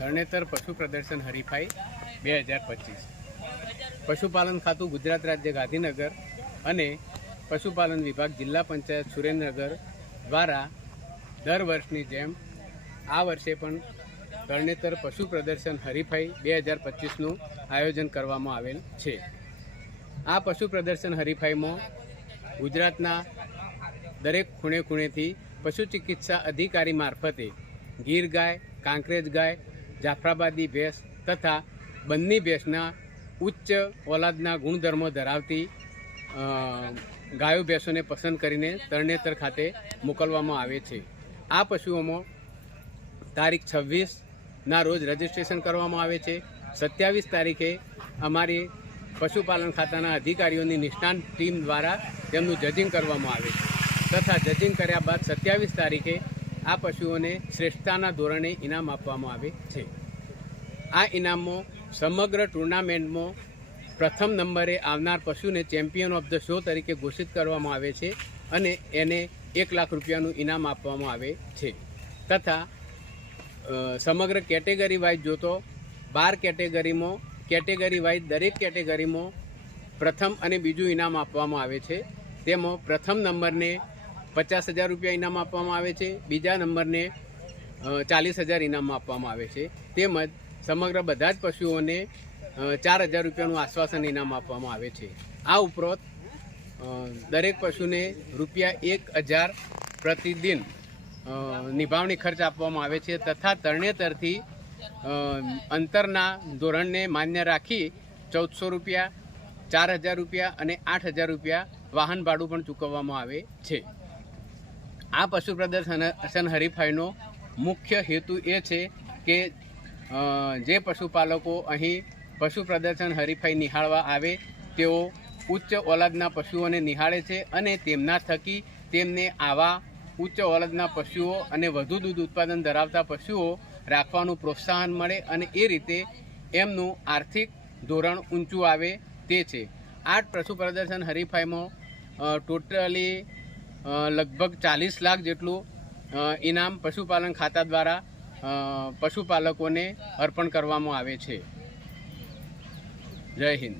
તરણેતર પશુ પ્રદર્શન હરીફાઈ 2025 પશુપાલન ખાતું ગુજરાત રાજ્ય ગાંધીનગર અને પશુપાલન વિભાગ જિલ્લા પંચાયત સુરેન્દ્રનગર દ્વારા દર વર્ષની જેમ આ વર્ષે પણ તરણેતર પશુ પ્રદર્શન હરીફાઈ 2025નું આયોજન કરવામાં આવેલ છે। આ પશુ પ્રદર્શન હરીફાઈમાં ગુજરાતના દરેક ખૂણે ખૂણેથી પશુ ચિકિત્સા અધિકારી મારફતે ગીર ગાય, કાંકરેજ ગાય, જાફરાબાદી ભેંસ તથા બંની ભેંસના ઉચ્ચ ઓલાદના ગુણધર્મો ધરાવતી ગાયો ભેંસોને પસંદ કરીને તરણેતર ખાતે મોકલવામાં આવે છે। આ પશુઓમાં તારીખ 26ના રોજ રજીસ્ટ્રેશન કરવામાં આવે છે। 27 તારીખે અમારી પશુપાલન ખાતાના અધિકારીઓની નિષ્ણાંત ટીમ દ્વારા તેમનું જજિંગ કરવામાં આવે છે તથા જજિંગ કર્યા બાદ 27 તારીખે આ પશુઓને શ્રેષ્ઠતાના ધોરણે ઇનામ આપવામાં આવે છે। આ ઇનામમાં સમગ્ર ટુર્નામેન્ટમાં પ્રથમ નંબરે આવનાર પશુને ચેમ્પિયન ઓફ ધ શો તરીકે ઘોષિત કરવામાં આવે છે અને એને 1 લાખ રૂપિયાનું ઇનામ આપવામાં આવે છે તથા સમગ્ર કેટેગરી વાઇઝ જોતો 12 કેટેગરીમાં કેટેગરી વાઇઝ દરેક કેટેગરીમાં પ્રથમ અને બીજું ઇનામ આપવામાં આવે છે। તેમાં પ્રથમ નંબરને 50,000 રૂપિયા ઇનામ આપવામાં આવે છે, બીજા નંબરને 40,000 ઇનામ આપવામાં આવે છે, તેમજ સમગ્ર બધા જ પશુઓને 4,000 રૂપિયાનું આશ્વાસન ઇનામ આપવામાં આવે છે। આ ઉપરાંત દરેક પશુને ₹1,000 પ્રતિદિન નિભાવણી ખર્ચ આપવામાં આવે છે તથા તરણેતરથી અંતરના ધોરણને માન્ય રાખી 1,400 રૂપિયા, 4,000 રૂપિયા અને 8,000 રૂપિયા વાહન ભાડું પણ ચૂકવવામાં આવે છે। આ પશુ પ્રદર્શન હરીફાઈનો મુખ્ય હેતુ એ છે કે જે પશુપાલકો અહીં પશુ પ્રદર્શન હરીફાઈ નિહાળવા આવે તેઓ ઉચ્ચ ઓલાદના પશુઓને નિહાળે છે અને તેમના થકી તેમને આવા ઉચ્ચ ઓલાદના પશુઓ અને વધુ દૂધ ઉત્પાદન ધરાવતા પશુઓ રાખવાનું પ્રોત્સાહન મળે અને એ રીતે એમનું આર્થિક ધોરણ ઊંચું આવે તે છે। આ પશુ પ્રદર્શન હરીફાઈમાં ટોટલી લગભગ 40 લાખ જેટલું ઇનામ પશુપાલન ખાતા દ્વારા પશુપાલકોને અર્પણ કરવામાં આવે છે। જય હિન્દ।